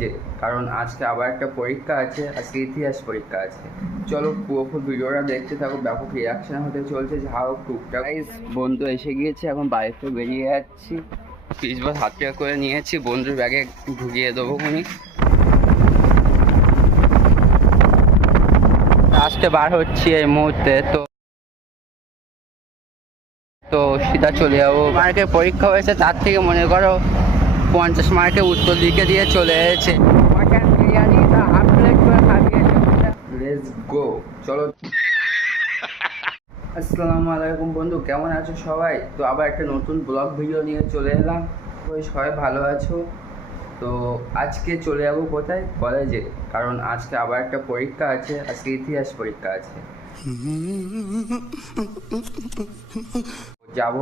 যে, কারণ আজকে আবার একটা পরীক্ষা আছে, আজকে ইতিহাস পরীক্ষা আছে। চলো পুরো ভিডিওটা দেখতে থাকো, ব্যাপক রিয়াকশন হতে চলছে, যা হোক টুকটাক। বন্ধু এসে গিয়েছে, এখন বাড়িতে বেরিয়ে যাচ্ছি। পিসবার হাত টাকা করে নিয়েছি, বন্ধুর ব্যাগে ঢুকিয়ে দেবো খুনি। আসতে বার হচ্ছি এই মুহূর্তে, তো তো সিধা চলে যাব। মার্কের পরীক্ষা হয়েছে? তার থেকে মনে করো পঞ্চাশ মার্কে উত্তর দিকে দিয়ে চলে এসেছে। গো চলো। আসসালামু আলাইকুম বন্ধু, কেমন আছো সবাই? তো আবার একটা নতুন ব্লগ ভিডিও নিয়ে চলে এলাম। ওই সবাই ভালো আছো? তো আজকে চলে যাব কোথায়? কলেজে। কারণ আজকে আবার একটা পরীক্ষা আছে, আজকে ইতিহাস পরীক্ষা আছে। যাব।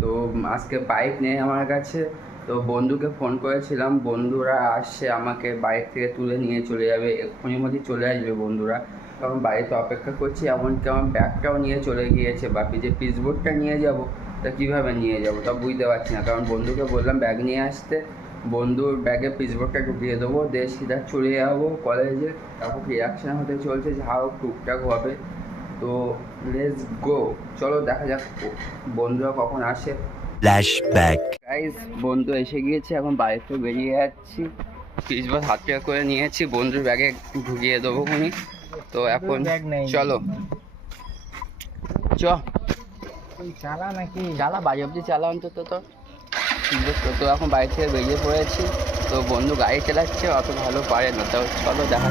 তো আজকে বাইক নেই আমার কাছে। তো বন্ধুকে ফোন করেছিলাম, বন্ধুরা আসছে আমাকে বাইক থেকে তুলে নিয়ে চলে যাবে, এক্ষুনির মধ্যে চলে আসবে বন্ধুরা। কারণ বাড়িতে অপেক্ষা করছি, এমনকি আমার ব্যাগটাও নিয়ে চলে গিয়েছে বাপি যে পিসবোর্ডটা নিয়ে যাব, তা কীভাবে নিয়ে যাব তা বুঝতে পারছি না। কারণ বন্ধুকে বললাম ব্যাগ নিয়ে আসতে, বন্ধুর ব্যাগে পিসবোর্ডটা ঢুকিয়ে দেবো, দিয়ে সিধা চলে যাব কলেজে তারপর রিয়াকশান হতে চলছে যা হোক টুকটাক হবে। তো লেটস গো চলো দেখা যাক বন্ধুরা কখন আসে। Flashback. গাইস বন্ধু এসে গিয়েছে এখন বাড়িতে বেরিয়ে যাচ্ছি। পিসবার হাত টাকা করে নিয়েছি বন্ধুর ব্যাগে ঢুকিয়ে দেবো খুনি। তো এখন চলো। চ। চালা নাকি? চালা বাড়ি অব্দি চালা অন্তত তো। তো তো এখন বাড়ি থেকে বেরিয়ে পড়েছি। তো বন্ধু গাড়ি চালাচ্ছে অত ভালো পারে না। তো চলো দেখা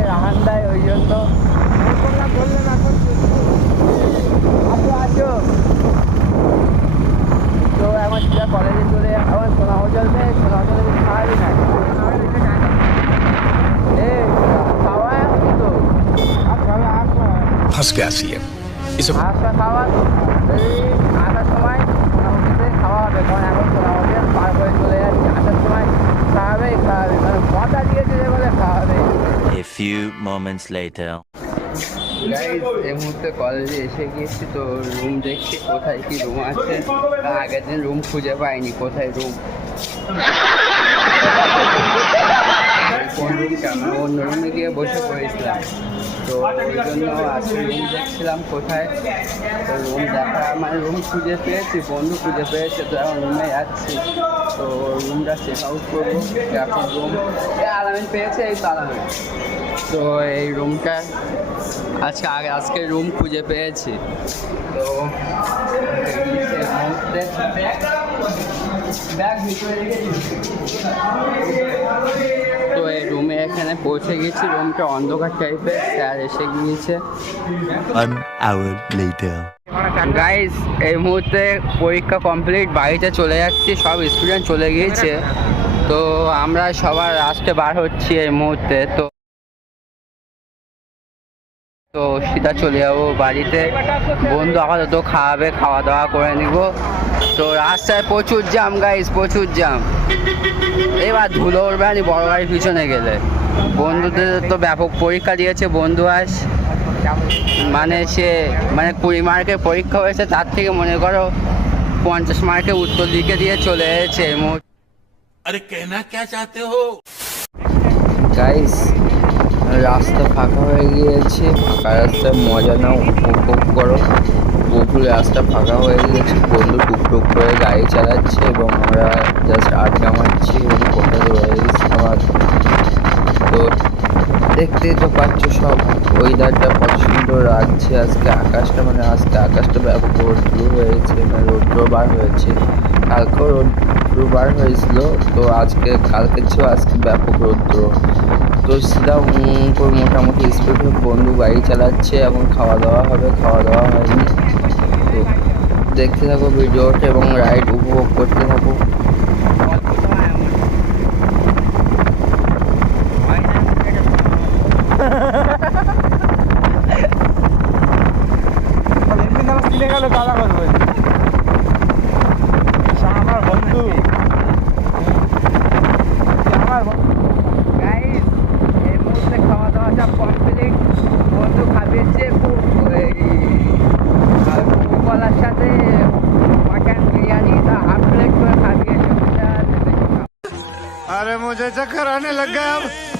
কিছু দেখে রাহানদায় ওই জন্য আমি বললাম বললেন এখন আসো আসো তো এখন সিধা কলেজে চলে এখন সোনা হোটেল নেই সোনা হোটেলে কিছু খাওয়াবি না এই খাওয়া এখন তো খাওয়া আসো फंस गया सी इसे আসা খাওয়া এই আসার সময় সোনা হোটেলে খাওয়া হবে কারণ এখন সোনা হোটেল পার করে চলে যাচ্ছে few moments later. গাইজ এই মুহূর্তে কলেজে এসে গিয়েছি তো রুম দেখছি, কোথায় কি রুম আছে? আগের দিন রুম খুঁজে পাইনি, কোথায় রুম অন্য রুমে গিয়ে বসে পড়েছিলাম। তো ওই জন্য আজকে রুম দেখছিলাম কোথায়? তো রুম দেখা মানে রুম খুঁজে পেয়েছি, বন্ধু খুঁজে পেয়েছে, তো এখন রুমে যাচ্ছি তো রুমটা চেক আউট করব এখন রুম আলামিন পেয়েছে, এই তো আলামিন। তো এই রুমটা আজকে আগে আজকে রুম খুঁজে পেয়েছি। তো তো এই রুমে এখানে পৌঁছে গেছি রুমটা অন্ধকার টাইপের স্যার এসে গিয়েছে। One hour later. গাইস এই মুহূর্তে পরীক্ষা কমপ্লিট বাড়িতে চলে যাচ্ছি সব স্টুডেন্ট চলে গিয়েছে। তো আমরা সবার লাস্টে বার হচ্ছি এই মুহূর্তে তো তো সীতা চলে যাব বাড়িতে। বন্ধু আপাতত খাওয়াবে খাওয়া দাওয়া করে নিব। তো রাস্তায় প্রচুর জাম গাইস প্রচুর জাম এবার ধুলো উঠবে আমি বড় গাড়ির পিছনে গেলে। বন্ধুদের তো ব্যাপক পরীক্ষা দিয়েছে বন্ধু আস মানে সে মানে কুড়ি মার্কের পরীক্ষা হয়েছে তার থেকে মনে করো পঞ্চাশ মার্কে উত্তর দিকে দিয়ে চলে এসেছে আরে কেনা কে চাতে হো? গাইস রাস্তা ফাঁকা হয়ে গিয়েছে। ফাঁকা রাস্তায় মজা নাও, উপভোগ করো। পুরোপুরি রাস্তা ফাঁকা হয়ে গিয়েছে। বন্ধু টুকটুক করে গাড়ি চালাচ্ছে এবং আমরা জাস্ট আড্ডা মারছি এবং কোথায় রয়েছিলাম আর তো দেখতেই তো পাচ্ছ সব। ওয়েদারটা কত সুন্দর লাগছে। আজকে আকাশটা মানে আজকে আকাশটা ব্যাপক রৌদ্র হয়েছে মানে রৌদ্র বার হয়েছে। কালকেও রোদ বার হয়েছিল, তো আজকে কালকের ছিল আজকে ব্যাপক রৌদ্র। তো সিধা করে মোটামুটি স্পিডে বন্ধু গাড়ি চালাচ্ছে এবং খাওয়া দাওয়া হবে খাওয়া দাওয়া হয়নি। তো দেখতে থাকো ভিডিওটা এবং রাইড উপভোগ করতে থাকো। मुझे चक्कर आने लग गया अब।